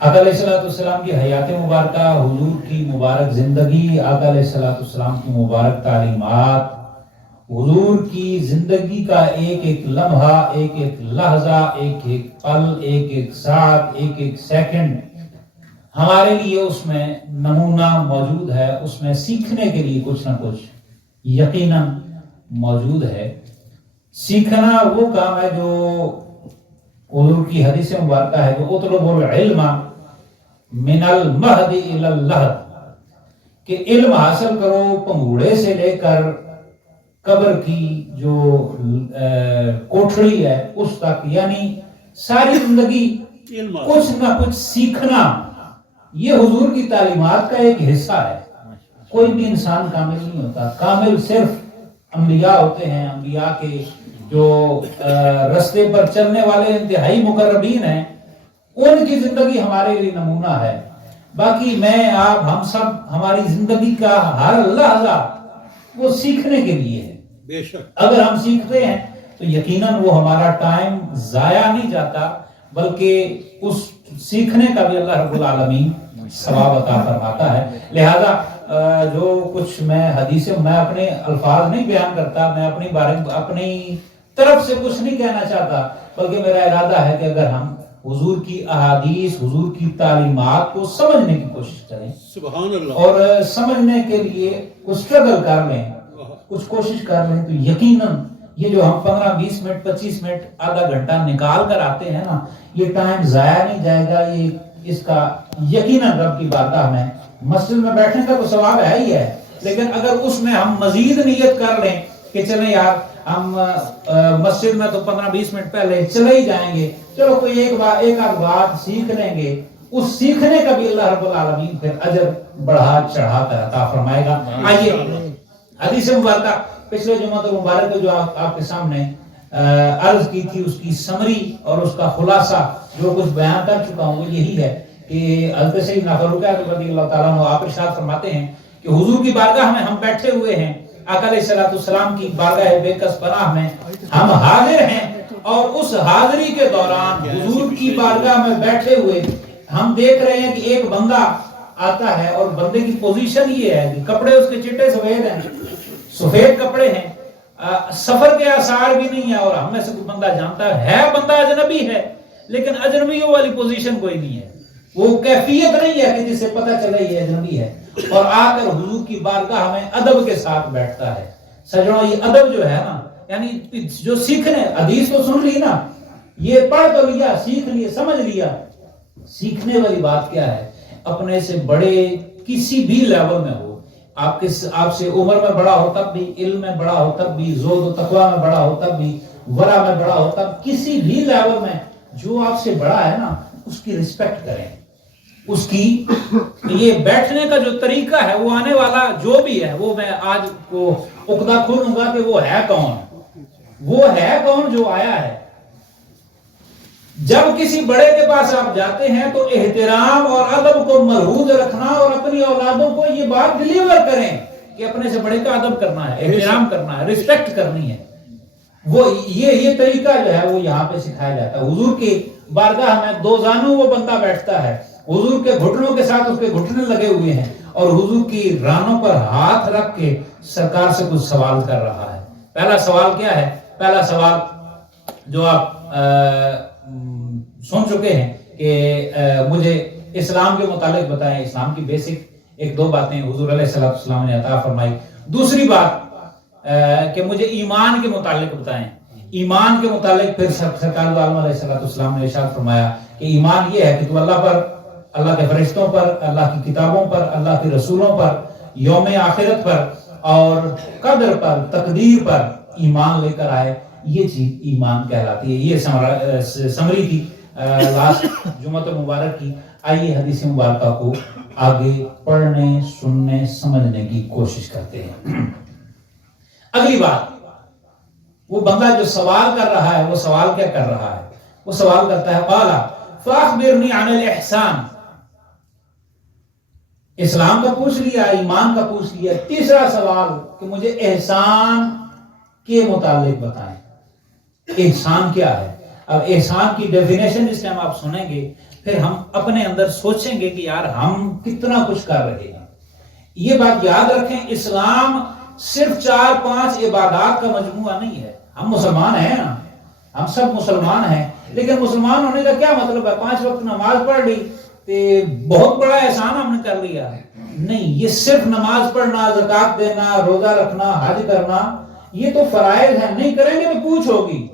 آقا علیہ الصلوۃ والسلام کی حیات مبارکہ، حضور کی مبارک زندگی، آقا علیہ الصلوۃ والسلام کی مبارک تعلیمات، حضور کی زندگی کا ایک ایک لمحہ، ایک ایک لحظہ، ایک ایک پل، ایک ایک ساعت، ایک ایک سیکنڈ ہمارے لیے اس میں نمونہ موجود ہے، اس میں سیکھنے کے لیے کچھ نہ کچھ یقیناً موجود ہے۔ سیکھنا وہ کام ہے جو حضور کی حدیث مبارکہ ہے، جو اطلب العلم من المہد الی اللحد، کہ علم حاصل کرو پنگوڑے سے لے کر قبر کی جو کوٹھڑی ہے اس تک، یعنی ساری زندگی کچھ نہ کچھ سیکھنا، یہ حضور کی تعلیمات کا ایک حصہ ہے۔ کوئی بھی انسان کامل نہیں ہوتا، کامل صرف انبیاء ہوتے ہیں۔ انبیاء کے جو رستے پر چلنے والے انتہائی مقربین ہیں، ان کی زندگی ہمارے لیے نمونہ ہے۔ باقی میں آپ ہم سب، ہماری زندگی کا ہر لحظہ وہ سیکھنے کے لیے ہے۔ بے شک اگر ہم سیکھتے ہیں تو یقیناً وہ ہمارا ٹائم ضائع نہیں جاتا، بلکہ اس سیکھنے کا بھی اللہ رب العالمین ثواب عطا فرماتا ہے۔ لہذا جو کچھ میں میں اپنے الفاظ نہیں بیان کرتا، میں اپنی طرف سے کچھ نہیں کہنا چاہتا، بلکہ میرا ارادہ ہے کہ اگر ہم حضور کی احادیث، حضور کی تعلیمات کو سمجھنے کی کوشش کریں، سبحان اللہ، اور سمجھنے کے لیے کچھ اسٹرگل کر لیں، کچھ کوشش کر لیں، تو یقیناً یہ جو ہم 15-20 منٹ 25 منٹ آدھا گھنٹہ نکال کر آتے ہیں نا، یہ ٹائم ضائع نہیں جائے گا۔ یہ اس کا یقیناً رب کی بارگاہ میں مسجد میں بیٹھنے کا تو ثواب ہے ہی ہے، لیکن اگر اس میں ہم مزید نیت کر لیں کہ چلیں یار ہم مسجد میں تو 15-20 منٹ پہلے چلے ہی جائیں گے، چلو کوئی ایک آدھ بات سیکھ لیں گے، اس سیکھنے کا بھی اللہ رب العالمین پھر اجر بڑھا چڑھا کر عطا فرمائے گا۔ آئیے حدیث مبارکہ پچھلے جمعہ مبارک جو آپ کے سامنے عرض کی تھی، اس کی سمری اور اس کا خلاصہ جو کچھ بیان کر چکا ہوں وہ یہی ہے کہ حضرت سیدنا فاروق رضی اللہ تعالیٰ عنہ آپ ارشاد فرماتے ہیں کہ حضور کی بارگاہ میں ہم بیٹھے ہوئے ہیں، آقا علیہ الصلوۃ والسلام کی بارگاہ بے کس پناہ میں ہم حاضر ہیں، اور اس حاضری کے دوران حضور کی بارگاہ میں بیٹھے ہوئے ہم دیکھ رہے ہیں کہ ایک بندہ آتا ہے، اور بندے کی پوزیشن یہ ہے کہ کپڑے اس کے چٹے سفید ہیں، سفید کپڑے ہیں، سفر کے آثار بھی نہیں ہے، اور ہم میں سے کوئی بندہ جانتا ہے بندہ اجنبی ہے، لیکن اجنبیوں والی پوزیشن کوئی نہیں ہے، وہ کیفیت نہیں ہے کہ جس سے پتہ چلے یہ اجنبی ہے، اور آ کر حضور کی بارگاہ میں ادب کے ساتھ بیٹھتا ہے۔ سجنوں، یہ ادب جو ہے نا، یعنی جو سیکھنے، حدیث تو سن لی نا، یہ پڑھ تو لیا، سیکھ لیا، سمجھ لیا، سیکھنے والی بات کیا ہے؟ اپنے سے بڑے کسی بھی لیول میں ہو، آپ سے عمر میں بڑا ہو تب بھی، علم میں بڑا ہو تب بھی، زہد و تقوی میں بڑا ہو تب بھی، ورع میں بڑا ہو تب، کسی بھی لیول میں جو آپ سے بڑا ہے نا، اس کی رسپیکٹ کریں، اس کی یہ بیٹھنے کا جو طریقہ ہے، وہ آنے والا جو بھی ہے، وہ میں آج کو عقدہ کھولوں گا کہ وہ ہے کون جو آیا ہے۔ جب کسی بڑے کے پاس آپ جاتے ہیں تو احترام اور ادب کو ملحوظ رکھنا، اور اپنی اولادوں کو یہ بات ڈلیور کریں کہ اپنے سے بڑے کا ادب کرنا ہے، احترام کرنا ہے، رسپیکٹ کرنی ہے۔ وہ یہ طریقہ جو ہے وہ یہاں پہ سکھایا جاتا ہے۔ حضور کی بارگاہ میں دو زانوں وہ بندہ بیٹھتا ہے، حضور کے گھٹنوں کے ساتھ اس کے گھٹنے لگے ہوئے ہیں، اور حضور کی رانوں پر ہاتھ رکھ کے سرکار سے کچھ سوال کر رہا ہے۔ پہلا سوال کیا ہے؟ پہلا سوال جو آپ سن چکے ہیں کہ مجھے اسلام کے متعلق بتائیں، اسلام کی بیسک ایک دو باتیں حضور علیہ السلام نے عطا فرمائی۔ دوسری بات کہ مجھے ایمان کے متعلق بتائیں، ایمان کے متعلق پھر سرکار عالم علیہ السلام نے ارشاد فرمایا کہ ایمان یہ ہے کہ تو اللہ پر، اللہ کے فرشتوں پر، اللہ کی کتابوں پر، اللہ کے رسولوں پر، یوم آخرت پر اور قدر پر، تقدیر پر ایمان لے کر آئے۔ یہ چیز ایمان کہلاتی ہے۔ یہ سمری تھی لاسٹ جمعہ مبارک کی۔ آئیے حدیث مبارکہ کو آگے پڑھنے، سننے، سمجھنے کی کوشش کرتے ہیں۔ اگلی بات، وہ بندہ جو سوال کر رہا ہے، وہ سوال کیا کر رہا ہے؟ وہ سوال کرتا ہے قال فاخبرنی عن الاحسان۔ اسلام کا پوچھ لیا، ایمان کا پوچھ لیا، تیسرا سوال کہ مجھے احسان کے متعلق بتائیں، احسان کیا ہے؟ اب احسان کی ڈیفینیشن اس ٹائم آپ سنیں گے پھر ہم اپنے اندر سوچیں گے کہ یار ہم کتنا کچھ کر رہے ہیں۔ یہ بات یاد رکھیں، اسلام صرف 4-5 عبادات کا مجموعہ نہیں ہے۔ ہم مسلمان ہیں نا، ہم سب مسلمان ہیں، لیکن مسلمان ہونے کا کیا مطلب ہے 5 وقت نماز پڑھ لی تو بہت بڑا احسان ہم نے کر لیا؟ نہیں، یہ صرف نماز پڑھنا، زکات دینا، روزہ رکھنا، حج کرنا، یہ تو فرائض ہیں، نہیں کریں گے تو پوچھ ہوگی۔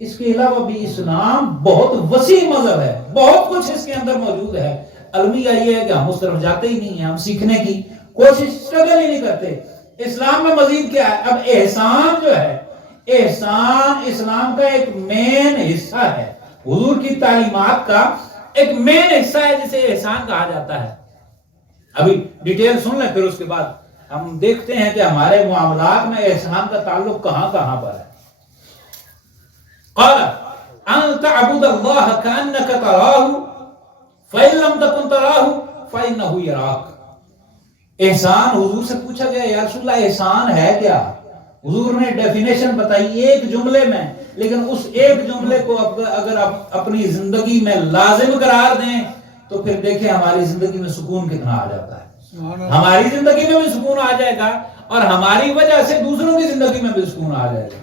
اس کے علاوہ بھی اسلام بہت وسیع مذہب ہے، بہت کچھ اس کے اندر موجود ہے۔ المیہ یہ ہے کہ ہم اس طرف جاتے ہی نہیں ہیں، ہم سیکھنے کی کوشش اسٹرگل ہی نہیں کرتے۔ اسلام میں مزید کیا ہے؟ اب احسان جو ہے، احسان اسلام کا ایک مین حصہ ہے، حضور کی تعلیمات کا ایک مین حصہ ہے جسے احسان کہا جاتا ہے۔ ابھی ڈیٹیل سن لیں، پھر اس کے بعد ہم دیکھتے ہیں کہ ہمارے معاملات میں احسان کا تعلق کہاں کہاں پر ہے۔ قال ان تعبد الله كأنك تراه فإن لم تكن تراه فإنه يراك۔ احسان حضور سے پوچھا گیا یا رسول اللہ احسان ہے کیا؟ حضور نے ڈیفینیشن بتائی ایک جملے میں، لیکن اس ایک جملے کو اگر آپ اپنی زندگی میں لازم قرار دیں تو پھر دیکھیں ہماری زندگی میں سکون کتنا آ جاتا ہے۔ ہماری زندگی میں بھی سکون آ جائے گا اور ہماری وجہ سے دوسروں کی زندگی میں بھی سکون آ جائے گا۔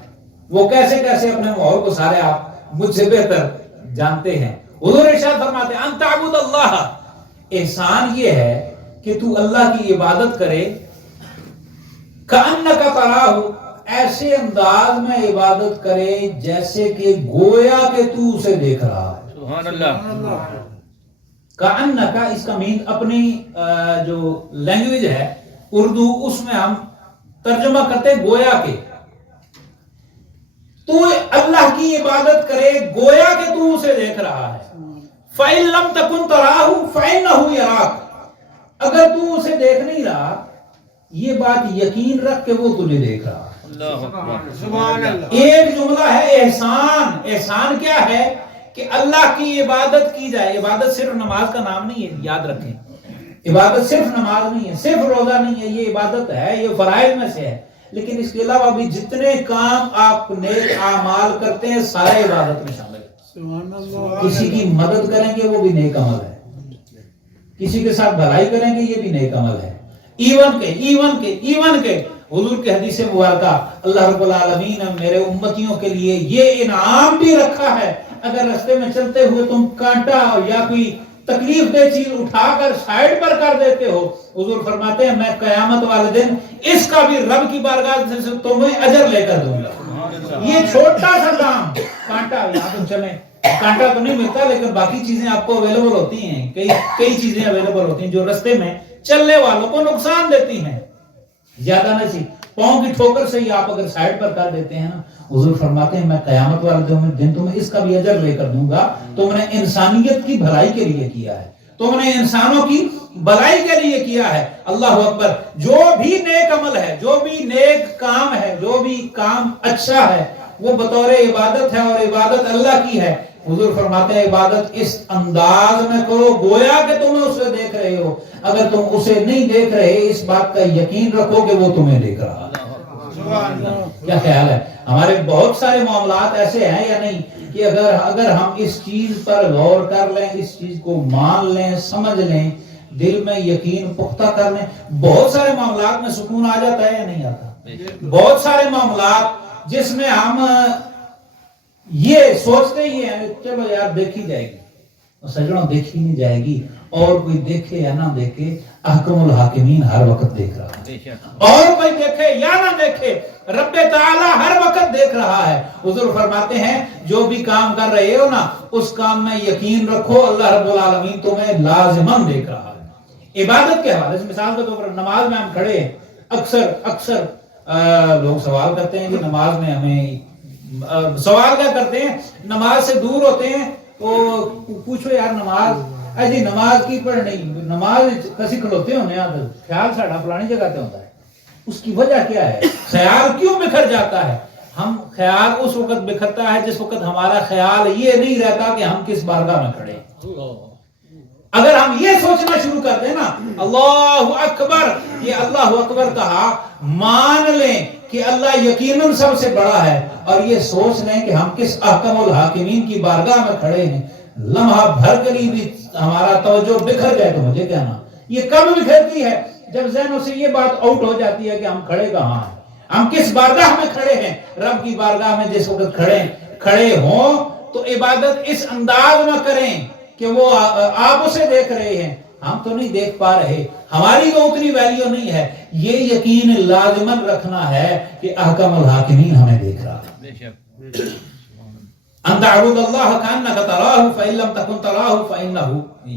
وہ کیسے اپنے ماحول کو سارے آپ مجھ سے بہتر جانتے ہیں۔ حضور ارشاد فرماتے ہیں ان تعبد اللہ، احسان یہ ہے کہ تو اللہ کی عبادت کرے، کأنک تراہ، ایسے انداز میں عبادت کرے جیسے کہ گویا کہ تو اسے دیکھ رہا ہے۔ سبحان اللہ۔ کأنک، اس کا مین اپنی جو لینگویج ہے اردو، اس میں ہم ترجمہ کرتے گویا کہ تو اللہ کی عبادت کرے گویا کہ تو اسے دیکھ رہا ہے۔ فَإِن لَمْ تَكُنْ تَرَاهُ فَإِنَّهُ يَرَاكَ، اگر تو اسے دیکھ نہیں رہا، یہ بات یقین رکھ کہ وہ تجھے دیکھ رہا ہے۔ ایک جملہ ہے احسان۔ احسان کیا ہے؟ کہ اللہ کی عبادت کی جائے۔ عبادت صرف نماز کا نام نہیں ہے، یاد رکھیں، عبادت صرف نماز نہیں ہے، صرف روزہ نہیں ہے، یہ عبادت ہے، یہ فرائض میں سے ہے، لیکن اس کے علاوہ بھی جتنے کام آپ نیک اعمال کرتے ہیں سارے عبادت میں شامل ہیں۔ کسی کی مدد کریں گے وہ بھی نیک عمل ہے، کسی کے ساتھ بھلائی کریں گے یہ بھی نیک عمل ہے۔ ایون کے حضور کے حدیث مبارکہ اللہ رب العالمین نے میرے امتیوں کے لیے یہ انعام بھی رکھا ہے، اگر راستے میں چلتے ہوئے تم کانٹا یا کوئی تکلیف دہ چیز اٹھا کر سائیڈ پر کر دیتے ہو، حضور فرماتے ہیں میں قیامت والے دن اس کا بھی رب کی بارگاہ سے تمہیں اجر لے کر دوں گا۔ یہ چھوٹا سا کام، کانٹا، یہاں تم چلیں، کانٹا تو نہیں ملتا لیکن باقی چیزیں آپ کو اویلیبل ہوتی ہیں، کئی چیزیں اویلیبل ہوتی ہیں جو رستے میں چلنے والوں کو نقصان دیتی ہیں، زیادہ نہیں، پاؤں کی ٹھوکر سے ہی آپ اگر سائیڈ پر کر دیتے ہیں نا، حضور فرماتے ہیں میں قیامت والے دن تمہیں اس کا بھی اجر لے کر دوں گا۔ تم نے انسانیت کی بھلائی کے لیے کیا ہے، تم نے انسانوں کی بھلائی کے لیے کیا ہے۔ اللہ اکبر۔ جو بھی نیک عمل ہے، جو بھی نیک کام ہے، جو بھی کام اچھا ہے، وہ بطور عبادت ہے اور عبادت اللہ کی ہے۔ حضور فرماتے ہیں عبادت اس انداز میں کرو گویا کہ تم اسے دیکھ رہے ہو، اگر تم اسے نہیں دیکھ رہے اس بات کا یقین رکھو کہ وہ تمہیں دیکھ رہا ہے۔ کیا خیال ہے؟ ہمارے بہت سارے معاملات ایسے ہیں یا نہیں کہ اگر ہم اس چیز پر غور کر لیں، اس چیز کو مان لیں، سمجھ لیں، دل میں یقین پختہ کر لیں، بہت سارے معاملات میں سکون آ جاتا ہے یا نہیں آتا؟ بہت سارے معاملات جس میں ہم یہ سوچتے ہی ہیں چلو یار دیکھی جائے گی، سجنوں دیکھی نہیں جائے گی، اور کوئی دیکھے یا نہ دیکھے احکم الحاکمین ہر وقت دیکھ رہا ہے، اور کوئی دیکھے یا نہ دیکھے رب تعالی ہر وقت دیکھ رہا ہے۔ حضور فرماتے ہیں جو بھی کام کر رہے ہو نا اس کام میں یقین رکھو اللہ رب العالمین تمہیں لازماً دیکھ رہا ہے۔ عبادت کے حوالے سے مثال کے طور پر نماز میں ہم کھڑے ہیں، اکثر لوگ سوال کرتے ہیں کہ نماز میں ہمیں سوال کیا کرتے ہیں، نماز سے دور ہوتے ہیں تو پوچھو یار نماز جی نماز کی پڑھنی، نماز کسی کھڑوتے ہونے خیال ساڑھا فلانی جگہ تے ہوتا ہے، اس کی وجہ کیا ہے؟ خیال کیوں بکھر جاتا ہے؟ ہم خیال اس وقت بکھرتا ہے جس وقت ہمارا خیال یہ نہیں رہتا کہ ہم کس بارگاہ میں کھڑے ہیں۔ اگر ہم یہ سوچنا شروع کر دیں نا اللہ اکبر، یہ اللہ اکبر کہا، مان لیں کہ اللہ یقیناً سب سے بڑا ہے، اور یہ سوچ لیں کہ ہم کس احکم الحاکمین کی بارگاہ میں کھڑے ہیں، لمحہ بھر کے لیے بھی ہمارا توجہ بکھر جائے تو مجھے کہنا. یہ کب بکھرتی ہے؟ جب ذہنوں سے یہ بات آؤٹ ہو جاتی ہے کہ ہم کھڑے کہاں ہیں, ہم کس بارگاہ میں کھڑے ہیں. رب کی بارگاہ میں جس وقت کھڑے ہوں تو عبادت اس انداز میں کریں کہ وہ آپ اسے دیکھ رہے ہیں, ہم تو نہیں دیکھ پا رہے, ہماری تو اتنی ویلیو نہیں ہے. یہ یقین لازمن رکھنا ہے کہ احکم الحاکمین ہمیں دیکھ رہا ہے. ان تعبد اللہ کانک تراہ فإن لم تکن تراہ فإنہ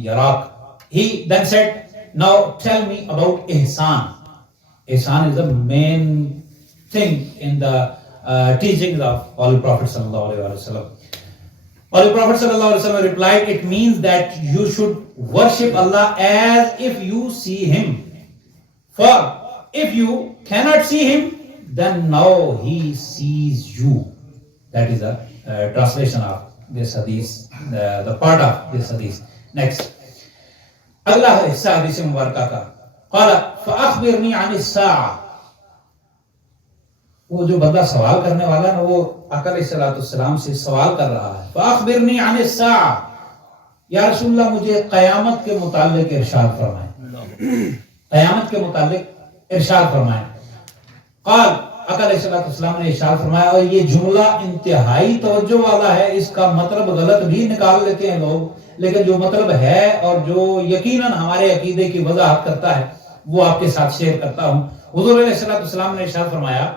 یراک. He then said, now tell me about ihsan. Ihsan is the main thing in the teachings of Holy Prophet sallallahu alaihi wasallam. Holy Prophet sallallahu alaihi wasallam replied, it means that you should worship Allah as if you see him. For if you cannot see him, then now he sees you. That is the translation of this hadith, the part of this hadith. Next. اگلا حصہ حدیث مبارکہ کا, قال فاخبرنی عن الساعہ. وہ جو بندہ سوال کرنے والا نا, وہ آقا علیہ السلام سے سوال کر رہا ہے. فاخبرنی عن الساعہ, یا رسول اللہ مجھے قیامت کے متعلق ارشاد فرمائیں, قیامت کے متعلق ارشاد فرمائیں. قال, آقا علیہ السلام نے ارشاد فرمایا, اور یہ جملہ انتہائی توجہ والا ہے, اس کا مطلب غلط بھی نکال لیتے ہیں لوگ, لیکن جو مطلب ہے اور جو یقیناً ہمارے عقیدے کی وضاحت کرتا ہے وہ آپ کے ساتھ شیئر کرتا ہوں. حضور علیہ السلام نے ارشاد فرمایا,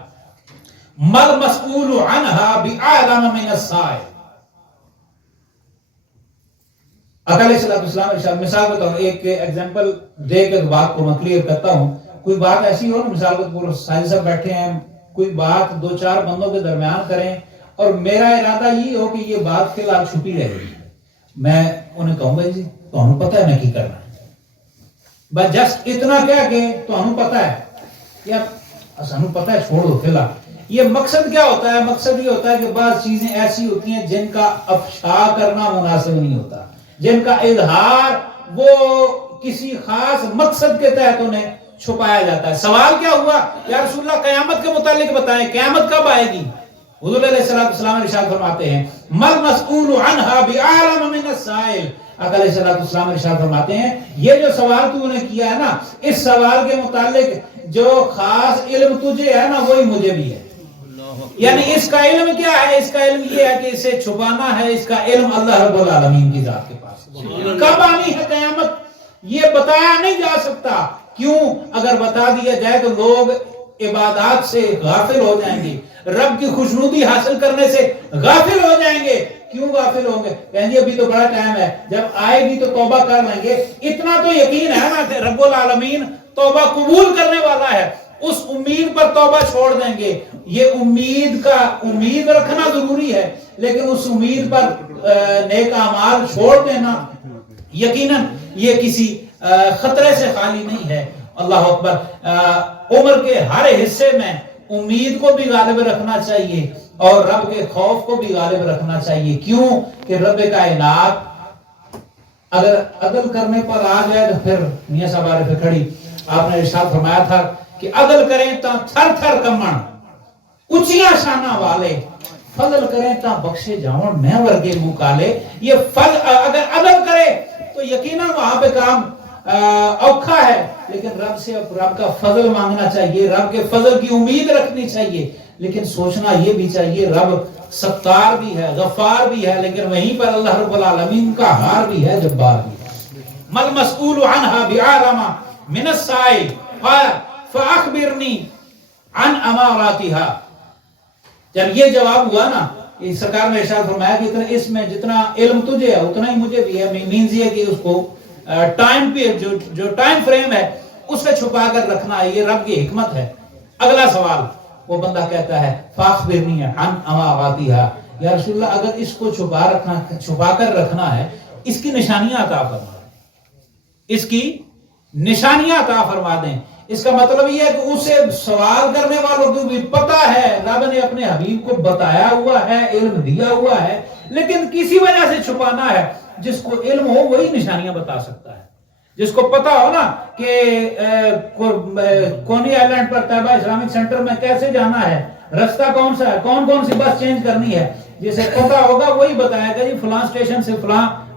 مل مسئول عنہا بأعلم من السائل. آقا علیہ السلام ارشاد, مثال کے طور ایک ایگزامپل دے کے بات کو میں کلیئر کرتا ہوں. کوئی بات ایسی ہو نا, مثال کے طور سائل صاحب بیٹھے ہیں, کوئی بات دو چار بندوں کے درمیان کریں اور میرا ارادہ یہ ہو کہ یہ بات فی الحال چھپی رہے گی, میں انہیں کہوں گا جی تو ہمیں پتہ ہے میں کی کرنا ہے, بس جسٹ اتنا کہہ کہ تو ہمیں پتہ ہے یا ہمیں پتہ ہے چھوڑ دو فی الحال. یہ مقصد کیا ہوتا ہے؟ مقصد یہ ہوتا ہے کہ بعض چیزیں ایسی ہوتی ہیں جن کا افشا کرنا مناسب نہیں ہوتا, جن کا اظہار وہ کسی خاص مقصد کے تحت انہیں چھپایا جاتا ہے. سوال کیا ہوا, یا رسول اللہ قیامت کے متعلق بتائیں, قیامت کب آئے گی؟ حضور علیہ السلام ارشاد فرماتے ہیں, مل مسئول عنہا بأعلم من السائل. آقا علیہ السلام ارشاد فرماتے ہیں, یہ جو سوال تو نے کیا ہے نا, اس سوال کے متعلق جو خاص علم تجھے ہے نا وہی مجھے بھی ہے. یعنی اس کا علم کیا ہے؟ اس کا علم یہ ہے کہ اسے چھپانا ہے, اس کا علم اللہ رب العالمین کی ذات کے پاس. کب آنی ہے قیامت یہ بتایا نہیں جا سکتا. کیوں؟ اگر بتا دیا جائے تو لوگ عبادات سے غافل ہو جائیں گے, رب کی خوشنودی حاصل کرنے سے غافل ہو جائیں گے. کیوں غافل ہوں گے؟ کہیں گے ابھی تو بڑا ٹائم ہے, جب آئے گی تو توبہ کر لیں گے. اتنا تو یقین ہے نا کہ رب العالمین توبہ قبول کرنے والا ہے, اس امید پر توبہ چھوڑ دیں گے. یہ امید رکھنا ضروری ہے, لیکن اس امید پر نیک اعمال چھوڑ دینا یقیناً یہ کسی خطرے سے خالی نہیں ہے. اللہ اکبر. عمر کے ہر حصے میں امید کو بھی غالب رکھنا چاہیے اور رب کے خوف کو بھی غالب رکھنا چاہیے. کیوں کہ رب کائنات اگر عدل کرنے پر آ جائے تو پھر میاں صاحب عارف کھڑی آپ نے ارشاد فرمایا تھا کہ عدل کریں تو تھر تھر کمن اونچیاں شانہ والے, فضل کریں تو بخشے جاؤں میں ورگے منہ کالے. یہ اگر عدل کرے تو یقیناً وہاں پہ کام اوکھا ہے, لیکن رب سے رب کا فضل مانگنا چاہیے, رب کے فضل کی امید رکھنی چاہیے. لیکن سوچنا یہ بھی چاہیے رب ستار بھی ہے, غفار بھی ہے, لیکن وہیں پر اللہ رب العالمین کا ہار بھی ہے, جبار بھی ہے. مل مسئول عنہا بأعلم من السائل فاخبرنی عن اماراتها. جب یہ جواب ہوا نا, سرکار نے ارشاد فرمایا کہ اس میں جتنا علم تجھے ہے اتنا ہی مجھے بھی ہے. مینز یہ کہ اس کو ٹائم پہ جو ٹائم فریم ہے اس میں چھپا کر رکھنا ہے, یہ رب کی حکمت ہے. اگلا سوال, وہ بندہ کہتا ہے فاخبرنی عن اماراتها, یا رسول اللہ اگر اس کو چھپا کر رکھنا ہے, اس کی نشانیاں عطا فرما دیں, اس کی نشانیاں عطا فرما دیں. اس کا مطلب یہ ہے کہ اسے سوال کرنے والوں کو بھی پتا ہے, رب نے اپنے حبیب کو بتایا ہوا ہے, علم دیا ہوا ہے, لیکن کسی وجہ سے چھپانا ہے. جس کو علم ہو وہی نشانیاں بتا سکتا ہے. جس کو پتا ہو نا کہ کونی آئیلینڈ پر طیبہ اسلامک سینٹر میں کیسے جانا ہے, رستہ کون سا ہے, کون کون سی بس چینج کرنی ہے, جسے پتا ہوگا وہی بتائے گا جی فلاں اسٹیشن سے فلاں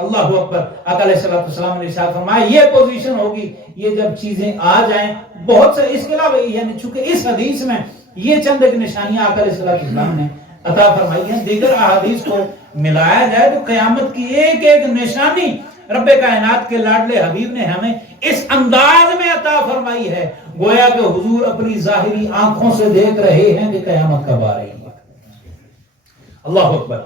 اللہ اکبر. آقا علیہ السلام نے ارشاد فرمایا یہ پوزیشن ہوگی یہ جب چیزیں آ جائیں بہت سے. اس کے علاوہ یعنی چونکہ اس حدیث میں یہ چند ایک نشانیاں آقا علیہ السلام نے عطا فرمائی ہیں, دیگر احادیث کو ملایا جائے تو قیامت کی ایک ایک نشانی رب کائنات کے لاڈلے حبیب نے ہمیں اس انداز میں عطا فرمائی ہے گویا کہ حضور اپنی ظاہری آنکھوں سے دیکھ رہے ہیں کہ قیامت کب آ رہی ہے. اللہ اکبر.